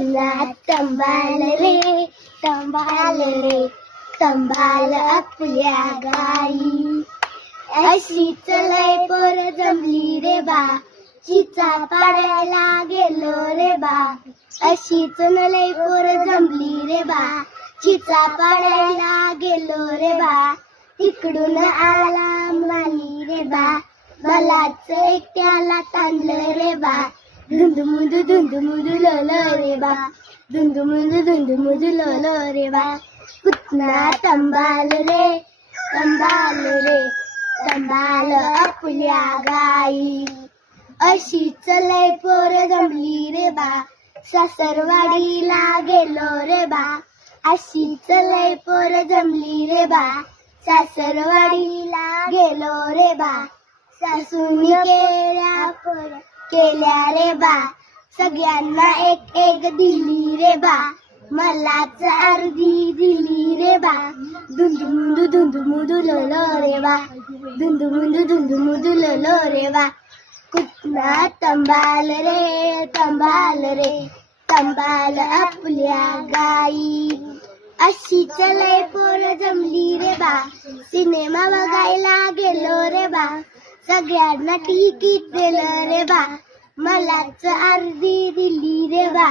कुठला तंबाल रे तंबाल रे तंबाल आपल्या गाई. अशीच लय पोर जमली रे बा, चिचा पाडायला गेलो रे बा. अशीच लय पोर जमली रे बा, चिचा पाडायला गेलो रे बा. तिकडून आला माली रे बा, मलाच एकट्याला ताणलं रे बा. धुंदुमुंदू लो रे बा, धुंदुमुंदू लो रे बा. कुठला तंबाल रे तंबाल रे तंबाल आपल्या गाई. अशीच लय पोर जमली रे बा, सासरवाडीला गेलो रे बा. अशीच लय पोर जमली रे बा, सासरवाडीला गेलो रे बा. सासूनी केल्या रे बा, सगळ्यांना एक एक दिली रे बा. मलाच अर्धी दिली रे बा. धुंदुमुंदू लो रे बा, धुंदुमुंदू लो रे बा. कुठला तंबाल रे तंबाल रे तंबाल आपल्या गाई. अशीच लय पोर जमली रे बा, सिनेमा बघायला गेलो रे बा. सगळ्यांना तिकीट दिलं रे बा, मलाच अर्धी दिली रे बा.